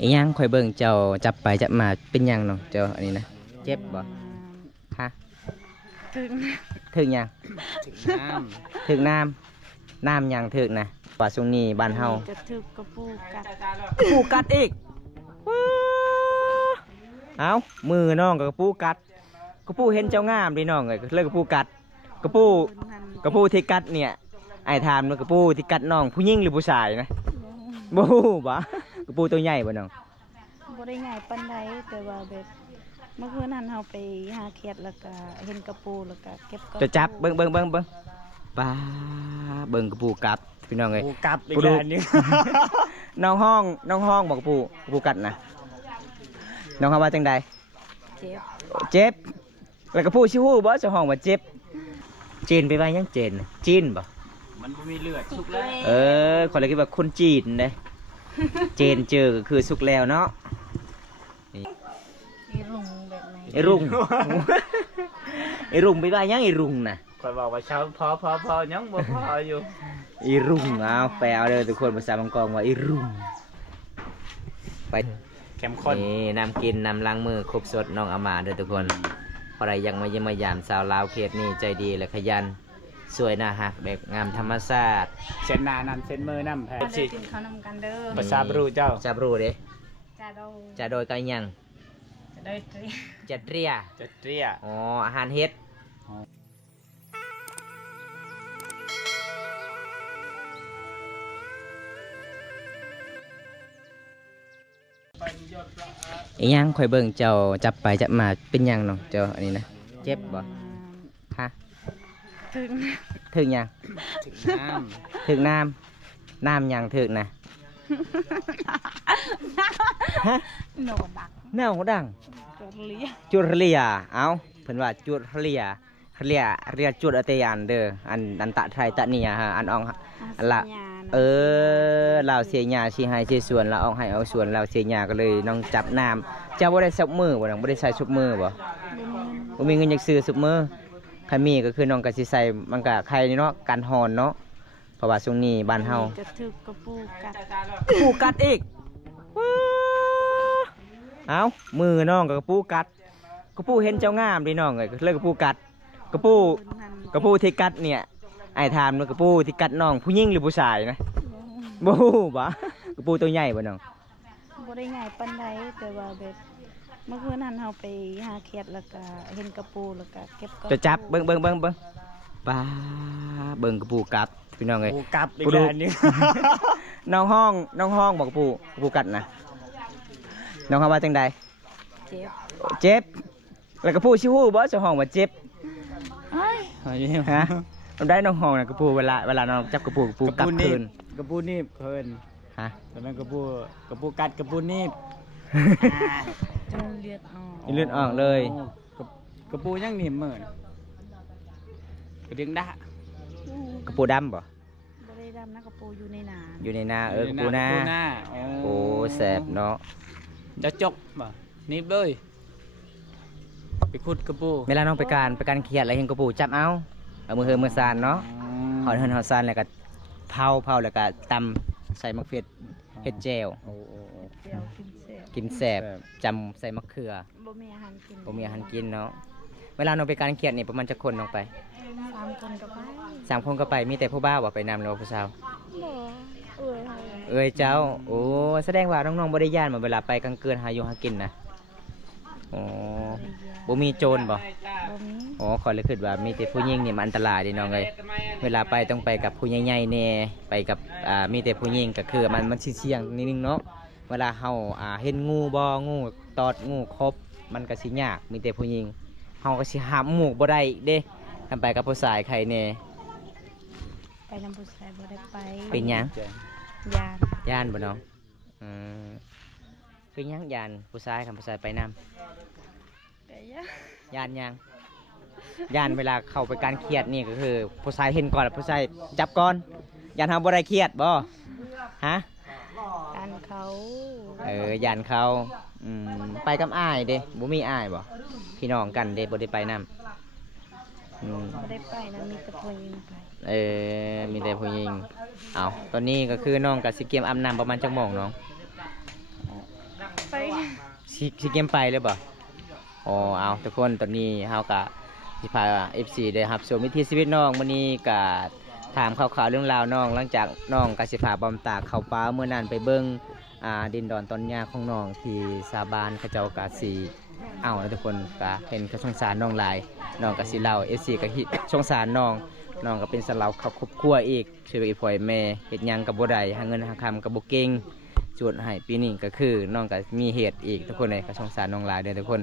อีหยังข่อยเบิ่งเจ้าจับไปจับมาเป็นหยังเนาะเจ้าอันนี้นะเจ็บบ่ฮะถึงถึงหยังถึงน้ำหยังถึกนะว่าช่วงนี้บ้านเฮา จะถึกกระปูกัด ปูกัดอีกเอามือน้องกับปูกัดกระปูเห็นเจ้างามดิน้องเลยเลิกกระปูกัดกระปูที่กัดเนี่ยไอ้ถามว่ากระปูที่กัดน้องผู้หญิงหรือผู้ชายนะบูบ่กระปูตัวใหญ่บ่น้องบ่ได้ใหญ่ปานใดแต่ว่าแบบเมื่อคืนนั้นเฮาไปหาเขียดแล้วก็เห็นกระปูแล้วก็เก็บจะจับเบิ่งป้าเบิ่งกระปูกัดพี่น้องเลยปูกัดอีกแล้วนี่ น้องห้องบอกกระปูกัดนะน้องเขาว่าจังใดเจ็บแล้วกระปูชิฮู้บ่เจ้าห้องว่าเจ็บเจนไปว่ายังเจนจีนบ่มันมีเลือดสุกแล้วคนเลยคิดว่าคนจีนเด้เจนเจอก็คือสุกแล้วเนาะไอ้รุ่งแบบไหนไอ้รุ่ง ไอ้รุ่งไปว่ายังไอ้รุ่งน่ะคอยบอกว่าเช้าพอยังบ่พออยู่ไอ้รุ่งเอาแปลเอาเลยทุกคนภาษาบางกองว่าไอ้รุ่งไปเข้มข้นนี่นำกินนำล้างมือครบสดน้องอามาเด้อทุกคนใครยังมาเยี่ยมมายามสาวลาวเขตนี่ใจดีและขยันสวยน่าฮักแบบงามธรรมชาติเส้นหน้านั่นเส้นมือนั่นแพ้สิกินข้าวนำกันเด้อภาษาบรูเจ้าจะบรูเด้จะโดยกันยังจะเตรียอ๋ออาหารเฮ็ดอีหยังข่อยเบิ่งเจ้าจับไปจับมาเป็นหยังเนาะเจ้าอันนี้นะเจ็บบ่ฮะถึงหยังถึงน้ำหยังถึกนะฮะโนดังจุดเลียเอาเพิ่นว่าจุดเลียจุดอเตยันเด้ออันตะไทยตะเนี่ยฮะอันอองอันละเราเสียหญ้าสิให้สิส่วนเราเอาให้เอาส่วนเราเสียหญ้าก็เลยน้องจับน้ำเจ้าบ่ได้ซับมือบ่น้องบ่ได้ใส่ซุบมือบ่มีเงินอยากซื้อซุบมือใครมีก็คือน้องก็สิใส่มันก็ใครเนาะกันหอนเนาะเพราะว่าช่วงนี้บ้านเฮาจะถึกกระปูกัดอีกเอามือน้องกับกระปูเห็นเจ้างามดิน้องเลยเลิกกระปูกัดกระปูที่กัดเนี่ยไอ้ถามว่ากระปูที่กัดน้องผู้หญิงหรือผู้ชายนะบูบ่กระปูตัวใหญ่บ่น้องบ่ได้ใหญ่ปานใดแต่ว่าแบบเมื่อคืนนั้นเฮาไปหาเขียดแล้วก็เห็นกระปูแล้วก็เก็บจะจับเบิ่งป้าเบิ่งกระปูกัดพี่น้องเลยปูกัดอีกแล้วนี่ น้องห้องบอกกระปูกัดนะน้องเขาว่าจังใดเจ็บแล้วกระปูชิฮู้บ่เจ้าห้องว่าเจ็บฮะเราได้น้องห้องนะกระปูเวลาน้องจับกระปูกัดคืนกระปูนี่เพิ่นฮะตอนนั้นกระปูกัดกระปูนี่จนเลือดออกเลยกระปูยังนิ่มเหมือนกระเดียงดะกระปูดำบ่ได้ดำนะกระปูอยู่ในนา กระปูนาโอ้แสบเนาะจะจกบ่นิบเลยไปขุดกระปูเวลาน้องไปการเขียดอะไรเห็นกระปูจับเอามือซานเนาะหอซานแล้วก็เผาแล้วก็ตำใส่มะเขือเห็ดเจลกินแสบจำใส่มะเขือบ่มีอาหารกินเนาะเวลาน้องไปการเขียดนี่ประมาณจะคนน้องไป3 คนก็ไปมีแต่ผู้บ่าวว่าไปนำหรือว่าผู้สาวเจ้าโอ้แสดงว่าน้องๆบ่ได้ย่านมาเวลาไปกลางคืนหาอยู่หากินนะอ๋อบ่มีโจรบ่อ๋อขอเลยคิดว่ามีแต่ผู้หญิงนี่มันอันตรายดิน้องเอ้ยเวลาไปต้องไปกับผู้ใหญ่ๆแน่ไปกับมีแต่ผู้หญิงก็คือมันเสี่ยงนิดนึงเนาะเวลาเฮาเห็นงูตอดงูครบมันก็สิยากมีแต่ผู้หญิงเฮาก็สิหามหมู่บ่ได้เด้ทำไปกับผู้ชายใครแน่ไปนำผู้ชายบ่ได้ไปเป็นหยังย่านบ่น้องเป็นหยังย่านผู้ชายคำผู้ชายไปนำย่านยังย่านเวลาเข้าไปการเครียดนี่ก็คือผู้ชายเห็นก่อนผู้ชายจับก่อนย่านเฮาบ่ได้เครียดบ่ฮะย่านเขาย่านเขาไปกับอ้ายเด้บ่มีอ้ายบ่พี่น้องกันเด้บ่ได้ไปนำไม่ได้ไปนะมีแต่ผู้หญิงไปมีแต่ผู้หญิงเอาตอนนี้ก็คือน้องกับสิเกมอาบน้ำประมาณจักโมงน้อง สิเกมไปเลยบ่อ๋อเอาทุกคนตอนนี้เฮากะสิพา FC ได้รับชมวิถีชีวิตน้องมื้อนี้กะถามข่าวๆเรื่องราวน้องหลังจากน้องกะสิพาบอมตากเข้าป่าเมื่อนั้นไปเบิ่งดินดอนตอนหญ้าของน้องที่สาบานเขาเจ้ากะสิเอาแล้วทุกคนกะเห็นก็สงสารน้องหลายน้องกะสิเล่า FC ก็สงสารน้องก็เป็นสาวครอบครัวอีกช่วยอีพ่อยแม่เฮ็ดหยังก็บ่ได้หาเงินหาคำก็บ่เก่งจุดให้ปีนี้ก็คือน้องก็มีเหตุอีกทุกคนเลยก็สงสารน้องหลายเด้อทุกคน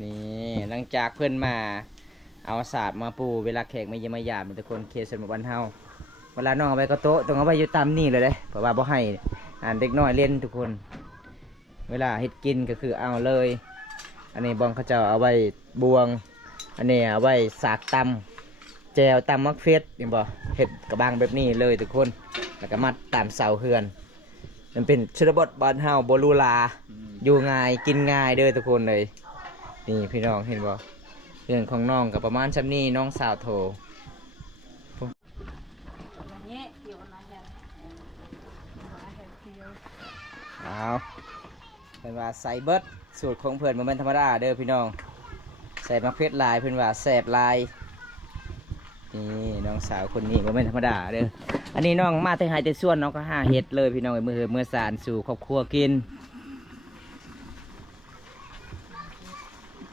นี่หลังจากเพื่อนมาเอาศาสตร์มาปูเวลาแขกมาเยี่ยมมายามทุกคนเคสสมบัติเฮาเวลาน้องเอาไปก็โต๊ะต้องเอาไว้อยู่ตามนี่เลยเด้เพราะว่าบ่ให้เด็กน้อยเล่นทุกคน เวลาเฮ็ดกินก็คือเอาเลย อันนี้บองเขาเจ้าเอาไว้บวงอันนี้เอาไว้สากตำแจวตำมักเฟสยังบ่เฮ็ดกระบังแบบนี้เลยทุกคนแล้วก็มัดตามเสาเฮือนมันเป็นชนบทบ้านเฮาโบรูลาอยู่ง่ายกินง่ายเด้อทุกคนเลยนี่พี่น้องเห็นบ่เรื่องของน้องกับประมาณชั้นนี้น้องสาวโทเอาเป็นว่าใส่เบิดสูตรของเพื่อนมันเป็นธรรมดาเด้อพี่น้องใส่มะเขือลายเพื่อนว่าแสบลายนี่น้องสาวคนนี้มันเป็นธรรมดาเด้ออันนี้น้องมาแต่หายแต่ส่วนน้องก็หาเห็ดเลยพี่น้องเมื่อสารสู่ครอบครัวกิน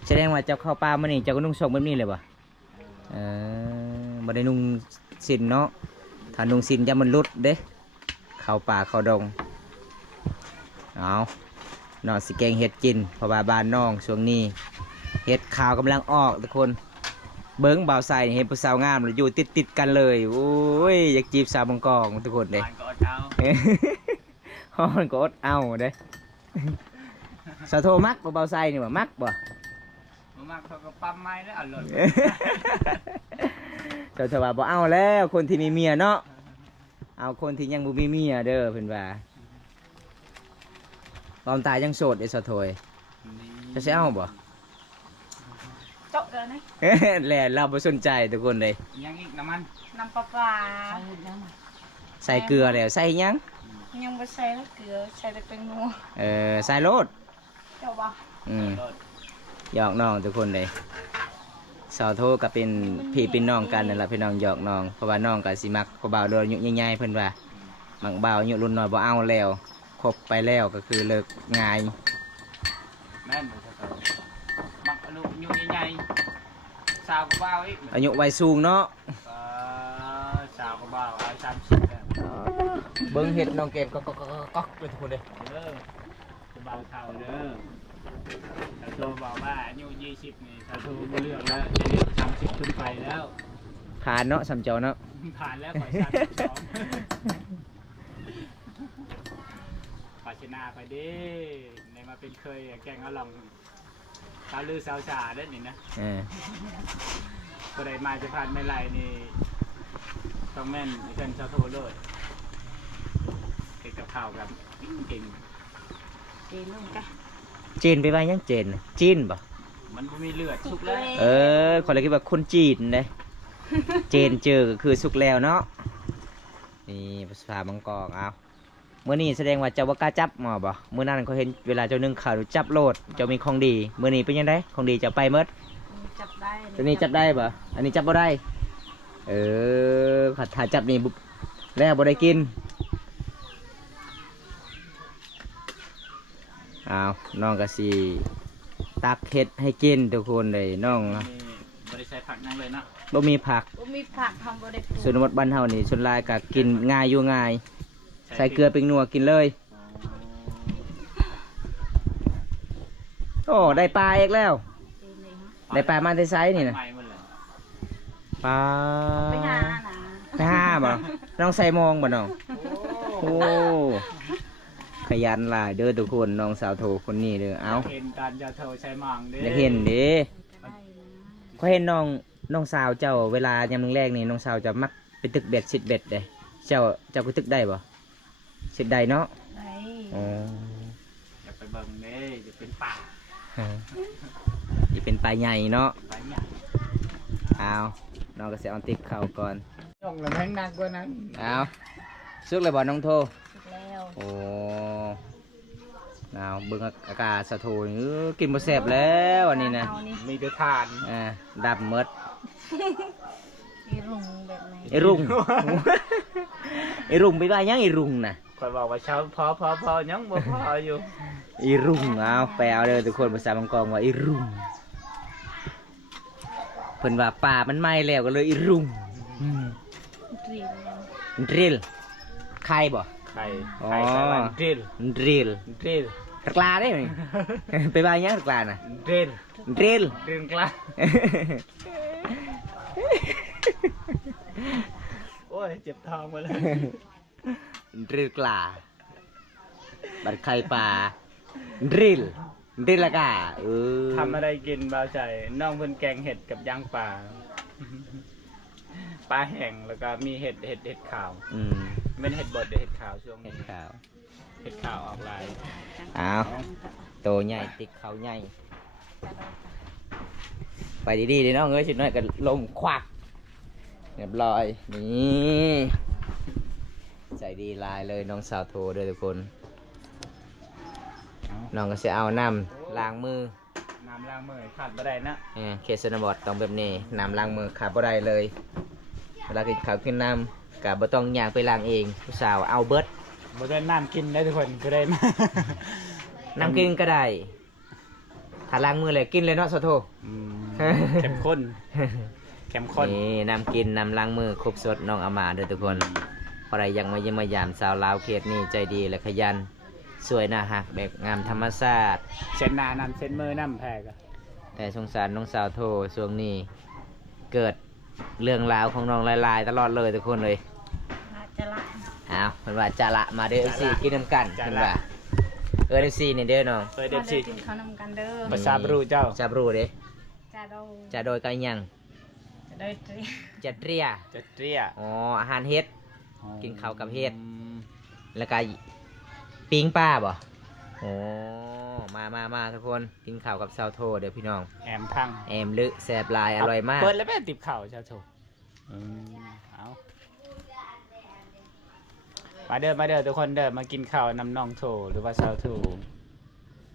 แสดงว่าเจ้าเข้าป่ามานี่เจ้าก็นุ่งทรงแบบนี้เลยป่ะบ่ได้นุ่งสินเนาะถ้านุ่งสินจะมันรุดเด้เข้าป่าเข้าดงเอาน้องสิแกงเห็ดกินเพราะว่าบ้านน้องช่วงนี้เห็ดขาวกำลังออกทุกคนเบิ้งบ่าวใส่เห็นผู้สาวงามเลยอยู่ติดกันเลยโอ้ยอยากจีบสาวบางกองทุกคนเลยฮอนก็อดเอาเด้สาวโทมักบ่าวใส่นี่บ่มักบ่มักเขาก็ปั๊มไม้แล้วอร่อยเจ้าเถอะว่าบ่เอาแล้วคนที่มีเมียเนาะเอาคนที่ยังบ่มีเมียเด้อเพิ่นว่าตอนตายยังโสดไอ้สาวโทยจะสิเอาบ่เจาะเลยนะแหละเราบ่สนใจทุกคนเลยยังอีกน้ำมันน้ำปลาปลาใส่เกลือแล้วใส่ยังยังไม่ใส่แล้วเกลือใส่แต่เป็นนัวใส่โลดเจ้าบ่หยอกน้องทุกคนเลยสาวโทก็เป็นพี่เป็นน้องกันนั่นแหละพี่น้องหยอกน้องเพราะว่าน้องก็สิมักบ่าวโดนอายุใหญ่ๆเพิ่นว่ามักบ่าวอายุรุ่นน้อยบ่เอาแล้วคบไปแล้วก็คือเลิกง่ายแม่นบ่ครับมักอายุใหญ่ๆสาวก็บ่าวอีกอายุวัยสูงเนาะสาวก็บ่าวอายุ30แล้วเบิ่งเฮ็ดน้องเกมก็เลยทุกคนเลยก็บ่าวเฒ่าเด้อถ้าโตบอกว่าอายุ20นี่ถ้าโตบ่เลือกแล้วจะเลือก30ขึ้นไปแล้วผ่านเนาะสำเจ้าเนาะผ่านแล้วข่อย32ปาชนาไปดิในมาเป็นเคยแกงอลองสาวลือสาวสาได้นี่นะก็ได้มาจะผ่านไม่ไรนี่ต้องแม่นเพิ่นชาวโทเลยเก็บกับข้าวกับเก่งจีนนุ่งกะจีนไปว่ายังจีนบ่มันบ่มีเลือดสุกแล้วคนเลยคิดว่าคนจีนเด้เจนเจอก็คือสุกแล้วเนาะนี่ภาษาบางกอกเอาเมื่อนี้แสดงว่าเจ้าว่ากล้าจับหมอบ่เมื่อนั้นเขาเห็นเวลาเจ้านึ่งข่าวจับโลดเจ้ามีของดีเมื่อนี้เป็นยังไงของดีจะไปเมื่อจับได้ตัวนี้จับได้บ่อันนี้จับบ่ได้ถ้าจับนี่แล้วบ่ได้กินเอาน้องก็สิตักเห็ดให้กินทุกคนเลยน้องบ่ได้ใส่ผักนั่งเลยนะบ่มีผักทำบ่ได้ส่วนมดบ้านเฮานี่ส่วนลายก็กินง่ายอยู่ง่ายใส่เกลือเป็นนัวกินเลยโอ้ได้ปลาอีกแล้วได้ปลามาได้ไซส์นี่นะปลาไปหาบ่น้องใส่มองบ่น้องโอ้ขยันหลายเด้อทุกคนน้องสาวโทคนนี้เด้อเอาเห็นการจะโทใช้มองเด้อยากเห็นดิเขาเห็นน้องสาวเจ้าเวลายามแรกนี่น้องสาวจะมักไปตึกเบ็ดสิดเบ็ดเด้เจ้าก็ตึกได้บ่สิดได้เนาะได้อย่าไปเบิ่งเด้จะเป็นป่าจะเป็นปลาใหญ่เนาะเอาน้องก็เสียออนติ๊กเข่าก่อนน้องแล้วแม่งหนักกว่านั้นเอาสุกเลยบ่น้องโทสุกแล้วโอ้ หนาวเบิ่งอากาศสะโทนกินบ่แซ่บแล้วอันนี้นะ เอานี่ มีแต่ทาน ดับหมด อีรุงแบบไหน ไอ้รุ่ง ไอ้รุ่งไปว่ายังไอ้รุ่งน่ะ คอยบอกว่าเช้าพอยังบ่พออยู่ ไอ้รุ่งเอาแปลเอาเลยทุกคนภาษาบางกองว่าไอ้รุ่งเพิ่นว่าป่ามันไหม้แล้วก็เลยไอ้รุ่ง รีเลย ดริลใครบ่ ไข่ อ๋อ ไข่ไข่บ้านดริล ดริล ดริล ตะกลาได้ไหม ไปว่ายังตะกลาน่ะ ดริล ดริล ดริลกล้าโอ้ยเจ็บท้องมาเลย ดริลกลาบัดไข่ป่าดริลดริลละกาทำอะไรกินบ่าวใจน้องเพิ่นแกงเห็ดกับย่างปลาปลาแห้งแล้วก็มีเห็ดขาว เป็นเห็ดบดเห็ดขาวช่วง เห็ นี้ ดขาว เห็ดขาวออกลาย อ้าวโตใหญ่ติดเขาใหญ่ไปดีๆเลยน้องเอ้ยชิดน้อยก็ลมควักเรียบร้อยนี่ใจดีลายเลยน้องสาวโทด้วยทุกคนน้องก็จะเอาน้ำล้างมือ น้ำล้างมือขาดบ่ได้นะ เคสนบอดต้องแบบนี้น้ำล้างมือขาดบ่ได้เลยเวลากินข้าวกินน้ำกับบ่ต้องย่างไปล้างเองผู้สาวเอาเบิด บ่ได้น้ำกินได้ทุกคนก็ได้มา น้ำกินก็ได้ถ้าล้างมือเลยกินเลยเนาะสาวโท เข้มข้นเข้มข้น นี่น้ำกินน้ำล้างมือครบสดน้องเอามาเด้อทุกคนใครยังมาเยี่ยมมายามสาวลาวเขตนี่ใจดีและขยันสวยน่าหักแบบงามธรรมชาติ เส้นหน้าน้ำเส้นมือน้ำแพกอะ แต่สงสารน้องสาวโทช่วงนี้เกิดเรื่องราวของน้องลายๆตลอดเลยทุกคนเลย จะละ อ้าวเพิ่นว่าจะละมาเด้อซีกินน้ำกันเพิ่นว่าเด้อซีนี่เด้อน้อง เด็ดสิ กินข้าวนำกันเด้อ ภาษาบรูเจ้า จับรู้เด้ จะโด จะโดยกันยัง จะโดยเตรียม จะเตรีย จะเตรี้ย อ๋ออาหารเฮ็ด กินข้าวกับเห็ด อืม แล้วก็ปิ้งป้าบ่โอ้มาทุกคนกินข้าวกับสาวโทเด้อพี่น้อง แอมพัง แอมลึแซ่บหลายอร่อยมาก เปิดแล้วแม่ติบเข่าชาวโชเอามาเด้อทุกคนเด้อมากินข้าวนำน้องโถหรือว่าชาวโถ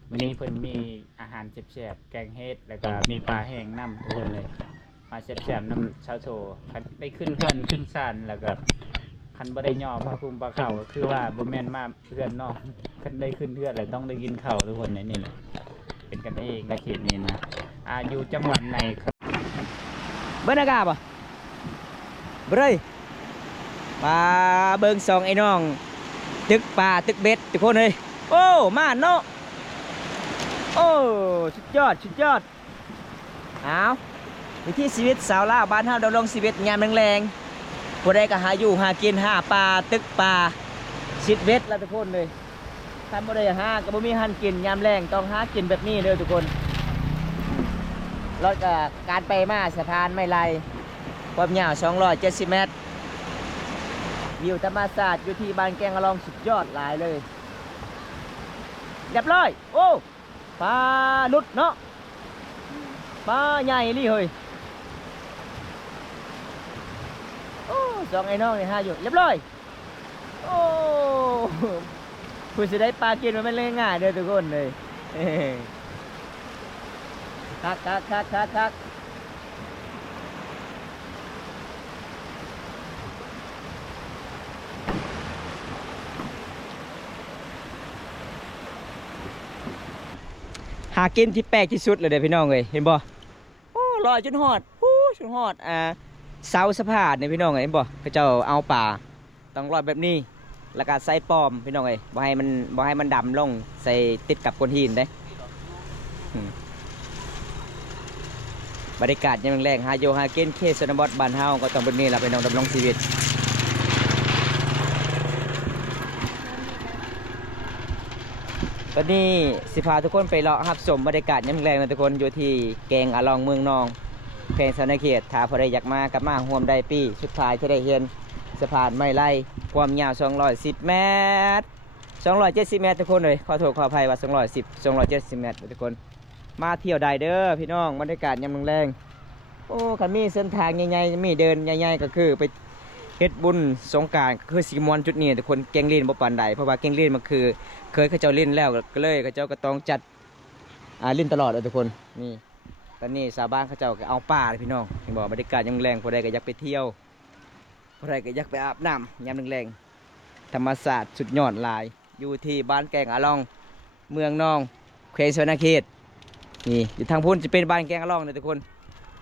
วันนี้เพิ่นมีอาหารแซ่บๆแกงเฮ็ดแล้วก็มีปลาแห้งน้ำทุกคนเลยมาแซ่บๆน้ำชาวโถคันได้ขึ้นเพื่อนขึ้นซ่านแล้วก็คันบ่ได้ย่อปลาคุมปลาเข่าก็คือว่าบ่แม่นมาเพื่อนนอกคันได้ขึ้นเพื่อนแล้วต้องได้กินข้าวทุกคนในนี่แหละเป็นกันเองในเขตนี้นะอยู่จังหวัดไหนครับ เบิ้งอากาศป่ะเบ้ยมาเบิ้งสองไอ้น้องตึกป่าตึกเบ็ดทุกคนเลยโอ้มาเนาะโอ้สุดยอดเอาวิถีชีวิตสาวลาวบ้านเฮาดำรงชีวิตงานแรงๆผู้ใดก็หาอยู่หากินหาปลาตึกป่าชิดเบ็ดแล้วทุกคนเลยท่านผู้ใดหาก็บ่มีหันกินยามแรงต้องหากินแบบนี้เลยทุกคนรถการไปมาสะพานไม่ไรความยาว270 เมตรวิวธรรมศาสตร์อยู่ที่บ้านแกงอลองสุดยอดหลายเลยเรียบร้อยโอ้ปลาลุดเนาะปลาใหญ่ลี่เฮ้ยโอ้สองไอ้น้องนี่หาอยู่เรียบร้อยโอ้คุณจะได้ปลากินมันไม่เล่นง่ายเด้อทุกคนเลยคักหากินที่แปลกที่สุดเลยเด้อพี่น้องเลยเห็นบ่โอ้ลอยจนหอดจนหอดเสาสะพานเนี่ยพี่น้องเห็นบ่เขาเจ้าเอาป่าต้องลอยแบบนี้แล้วก็ใส่ปอมพี่น้องเลยบ่ให้มันดำลงใส่ติดกับก้อนหินได้บรรยากาศยังแรงหาโยหาเกนเคสนบทบ้านเฮาก็ต้องเป็นนี่แหละพี่น้องดำรงชีวิตตอนนี้สิพาทุกคนไปเลาะรับชมบรรยากาศยังแรงนะทุกคนอยู่ที่แกงอาลองเมืองนองแขวงสะนเขตถ้าพอได้อยากมากับมาห่วมได้ปีสุดท้ายที่ได้เห็นสะพานไม้ไล่ความยาว210 เมตร270 เมตรทุกคนเลยขอโทษขออภัยว่า270 เมตรทุกคนมาเที่ยวได้เด้อพี่น้องบรรยากาศยามแรงโอ้คันมีเส้นทางใหญ่ๆมีเดินใหญ่ๆก็คือไป เฮ็ดบุญสงกรานต์คือสิมวนจุดนี้ทุกคนแกงลีนบ่ปานใดเพราะว่าแกงลีนมันคือเคยเขาเจ้าเล่นแล้วก็เลยเขาเจ้าก็ต้องจัดเล่นตลอดเลยทุกคนนี่ตอนนี้ชาวบ้านเขาเจ้าก็เอาป่าเลยพี่น้องเห็นบอกบรรยากาศยังแรงพอใดก็อยากไปเที่ยวพอใดก็อยากไปอาบน้ำยามแรงๆธรรมศาสตร์สุดยอดหลายอยู่ที่บ้านแกงอาลองเมืองนองแขวงสวรรณเขตนี่อยู่ทางพุ่นจะเป็นบ้านแกงอาลองเลยทุกคน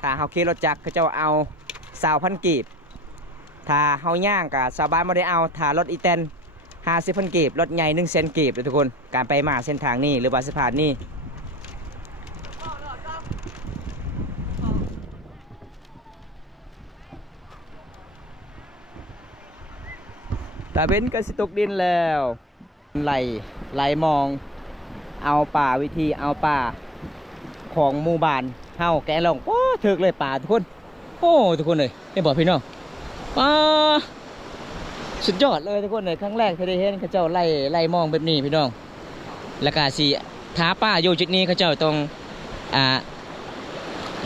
ถ้าเฮาขี่รถจักรเขาเจ้าเอา20,000 กีบถ้าเฮาย่างกับชาวบ้านไม่ได้เอาถ้ารถอีแตน50,000 กีบรถใหญ่100,000 กีบเลยทุกคนการไปมาเส้นทางนี้หรือว่าสะพานนี้ตาเบ้นก็สิตกดินแล้วไหลมองเอาป่าวิธีเอาป่าของหมู่บ้านเฮาแกะลงโอ้ถึกเลยป่าทุกคนโอ้ทุกคนเลยได้บอกพี่น้องป่าสุดยอดเลยทุกคนเลยครั้งแรกที่ได้เห็นเขาเจ้าไล่มองแบบนี้พี่น้องแล้วก็สิท้าป้าอยู่จุดนี้เขาเจ้าต้อง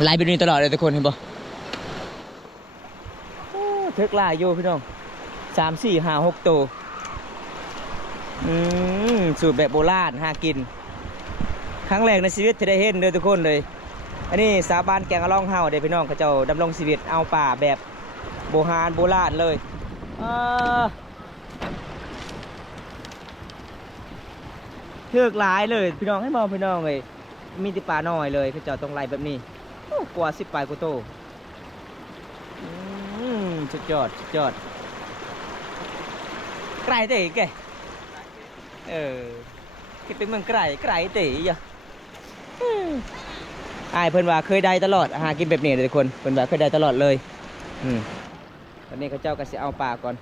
ไล่แบบนี้ตลอดเลยทุกคนเห็นบ่ถึกลายอยู่พี่น้อง3 4 5 6ตัวสูตรแบบโบราณหากินครั้งแรกในชีวิตที่ได้เห็นเลยทุกคนเลยอันนี้สาบานแกงอาลองเฮาเด็กพี่น้องเขาเจ้าดำรงชีวิตเอาป่าแบบโบราณเลยเทือกหลายเลยพี่น้องให้มองพี่น้องเลยมีแต่ป่าน้อยเลยเขาเจ้าต้องไล่แบบนี้กว่า10 ปลายกว่าโตสุดยอดไกลเต๋แกเป็นเมืองไกลเต๋อย่ะเพิ่นว่าเคยได้ตลอดหากินแบบนี้เลยทุกคนเพิ่นว่าเคยได้ตลอดเลยตอนนี้เขาเจ้าก็สิเอาปลาก่อน